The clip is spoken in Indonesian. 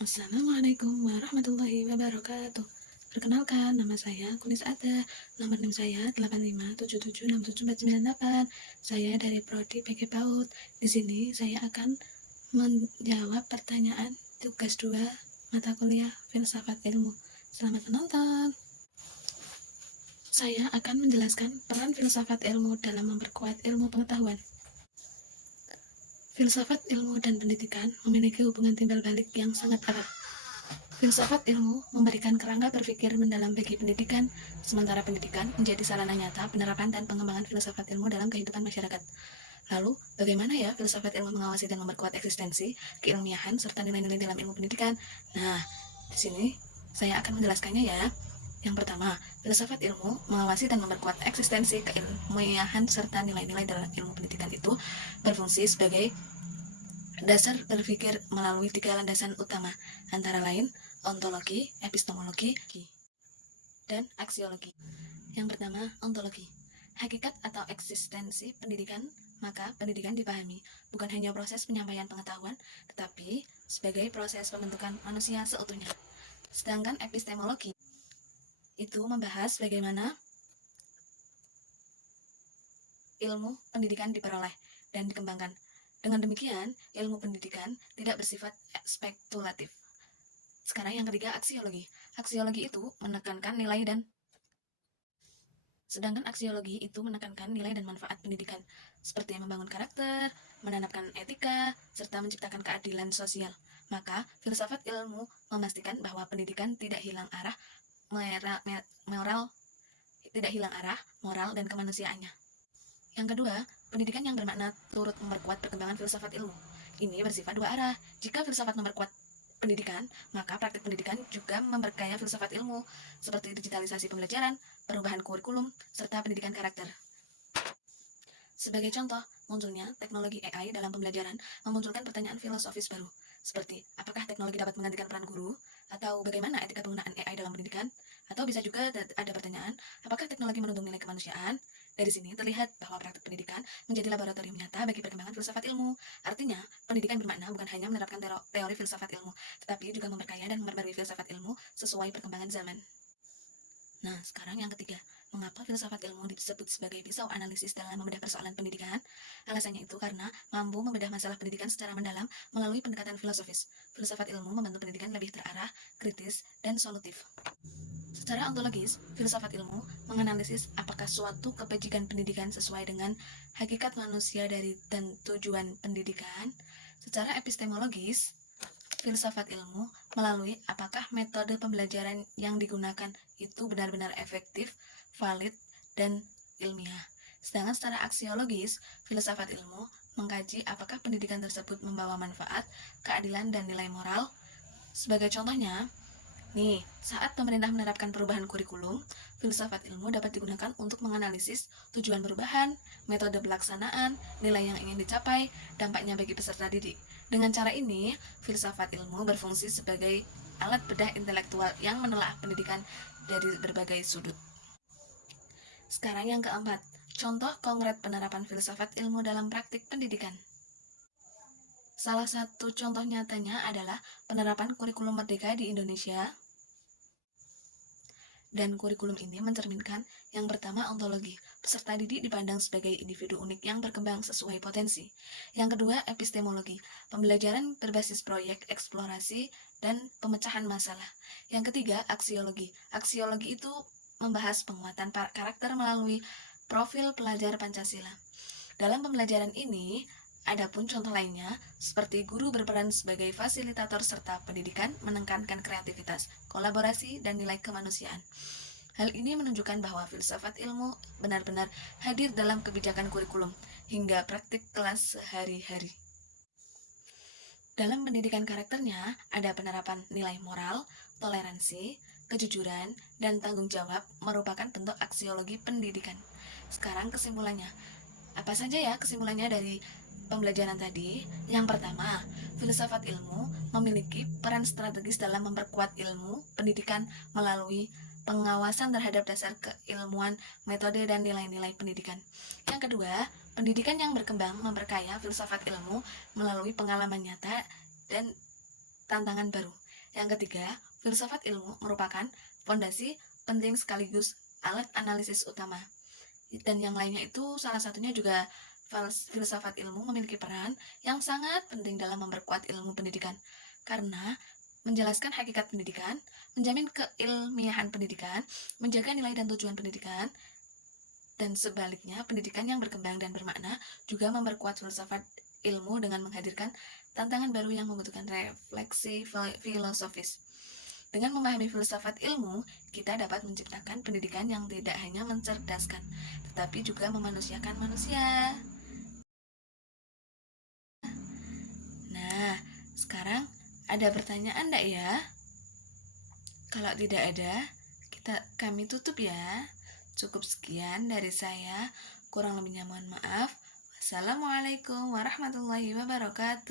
Assalamualaikum warahmatullahi wabarakatuh. Perkenalkan, nama saya Kunis Ada. Nomor NIM saya 857767498. Saya dari Prodi PG PAUD. Di sini saya akan menjawab pertanyaan tugas 2 mata kuliah Filsafat Ilmu. Selamat menonton. Saya akan menjelaskan peran filsafat ilmu dalam memperkuat ilmu pengetahuan. Filsafat ilmu dan pendidikan memiliki hubungan timbal balik yang sangat erat. Filsafat ilmu memberikan kerangka berpikir mendalam bagi pendidikan, sementara pendidikan menjadi sarana nyata penerapan dan pengembangan filsafat ilmu dalam kehidupan masyarakat. Lalu, bagaimana ya filsafat ilmu mengawasi dan memperkuat eksistensi, keilmiahan, serta nilai-nilai dalam ilmu pendidikan? Nah, di sini saya akan menjelaskannya ya. Yang pertama, filsafat ilmu mengawasi dan memperkuat eksistensi, keilmiahan, serta nilai-nilai dalam ilmu pendidikan itu berfungsi sebagai dasar berpikir melalui 3 landasan utama, antara lain ontologi, epistemologi, dan aksiologi. Yang pertama, ontologi. Hakikat atau eksistensi pendidikan, maka pendidikan dipahami bukan hanya proses penyampaian pengetahuan, tetapi sebagai proses pembentukan manusia seutuhnya. Sedangkan epistemologi itu membahas bagaimana ilmu pendidikan diperoleh dan dikembangkan. Dengan demikian, ilmu pendidikan tidak bersifat spekulatif. Sekarang yang ketiga, aksiologi. Aksiologi itu menekankan nilai dan manfaat pendidikan, seperti membangun karakter, menanamkan etika, serta menciptakan keadilan sosial. Maka, filsafat ilmu memastikan bahwa pendidikan tidak hilang arah moral dan kemanusiaannya. Yang kedua, pendidikan yang bermakna turut memperkuat perkembangan filsafat ilmu. Ini bersifat dua arah. Jika filsafat memperkuat pendidikan, maka praktik pendidikan juga memperkaya filsafat ilmu, seperti digitalisasi pembelajaran, perubahan kurikulum, serta pendidikan karakter. Sebagai contoh, munculnya teknologi AI dalam pembelajaran memunculkan pertanyaan filosofis baru, seperti apakah teknologi dapat menggantikan peran guru, atau bagaimana etika penggunaan AI dalam pendidikan, atau bisa juga ada pertanyaan, apakah teknologi menundung nilai kemanusiaan? Dari sini terlihat bahwa praktik pendidikan menjadi laboratorium nyata bagi perkembangan filsafat ilmu. Artinya, pendidikan bermakna bukan hanya menerapkan teori filsafat ilmu, tetapi juga memperkaya dan memperbarui filsafat ilmu sesuai perkembangan zaman. Nah, sekarang yang ketiga, mengapa filsafat ilmu disebut sebagai pisau analisis dalam membedah persoalan pendidikan? Alasannya itu karena mampu membedah masalah pendidikan secara mendalam melalui pendekatan filosofis. Filsafat ilmu membantu pendidikan lebih terarah, kritis, dan solutif. Secara ontologis, filsafat ilmu menganalisis apakah suatu kebajikan pendidikan sesuai dengan hakikat manusia dan tujuan pendidikan. Secara epistemologis, filsafat ilmu melalui apakah metode pembelajaran yang digunakan itu benar-benar efektif, valid, dan ilmiah. Sedangkan secara aksiologis, filsafat ilmu mengkaji apakah pendidikan tersebut membawa manfaat, keadilan, dan nilai moral. Sebagai contohnya, saat pemerintah menerapkan perubahan kurikulum, filsafat ilmu dapat digunakan untuk menganalisis tujuan perubahan, metode pelaksanaan, nilai yang ingin dicapai, dampaknya bagi peserta didik. Dengan cara ini, filsafat ilmu berfungsi sebagai alat bedah intelektual yang menelaah pendidikan dari berbagai sudut. Sekarang yang keempat, contoh konkret penerapan filsafat ilmu dalam praktik pendidikan. Salah satu contoh nyatanya adalah penerapan kurikulum merdeka di Indonesia. Dan kurikulum ini mencerminkan yang pertama ontologi. Peserta didik dipandang sebagai individu unik yang berkembang sesuai potensi. Yang kedua epistemologi. Pembelajaran berbasis proyek, eksplorasi, dan pemecahan masalah. Yang ketiga aksiologi. Aksiologi itu membahas penguatan karakter melalui profil pelajar Pancasila. Dalam pembelajaran ini, adapun contoh lainnya, seperti guru berperan sebagai fasilitator serta pendidikan menekankan kreativitas, kolaborasi, dan nilai kemanusiaan. Hal ini menunjukkan bahwa filsafat ilmu benar-benar hadir dalam kebijakan kurikulum hingga praktik kelas sehari-hari. Dalam pendidikan karakternya, ada penerapan nilai moral, toleransi, kejujuran, dan tanggung jawab merupakan bentuk aksiologi pendidikan. Sekarang kesimpulannya. Apa saja ya kesimpulannya dari pembelajaran tadi? Yang pertama, filsafat ilmu memiliki peran strategis dalam memperkuat ilmu pendidikan melalui pengawasan terhadap dasar keilmuan, metode, dan nilai-nilai pendidikan. Yang kedua, pendidikan yang berkembang memperkaya filsafat ilmu melalui pengalaman nyata dan tantangan baru. Yang ketiga, filsafat ilmu merupakan fondasi penting sekaligus alat analisis utama. Dan yang lainnya itu salah satunya juga filsafat ilmu memiliki peran yang sangat penting dalam memperkuat ilmu pendidikan. Karena menjelaskan hakikat pendidikan, menjamin keilmiahan pendidikan, menjaga nilai dan tujuan pendidikan, dan sebaliknya pendidikan yang berkembang dan bermakna juga memperkuat filsafat ilmu dengan menghadirkan tantangan baru yang membutuhkan refleksi filosofis. Dengan memahami filsafat ilmu, kita dapat menciptakan pendidikan yang tidak hanya mencerdaskan, tetapi juga memanusiakan manusia. Nah, sekarang ada pertanyaan enggak ya? Kalau tidak ada, kami tutup ya. Cukup sekian dari saya. Kurang lebihnya mohon maaf. Wassalamualaikum warahmatullahi wabarakatuh.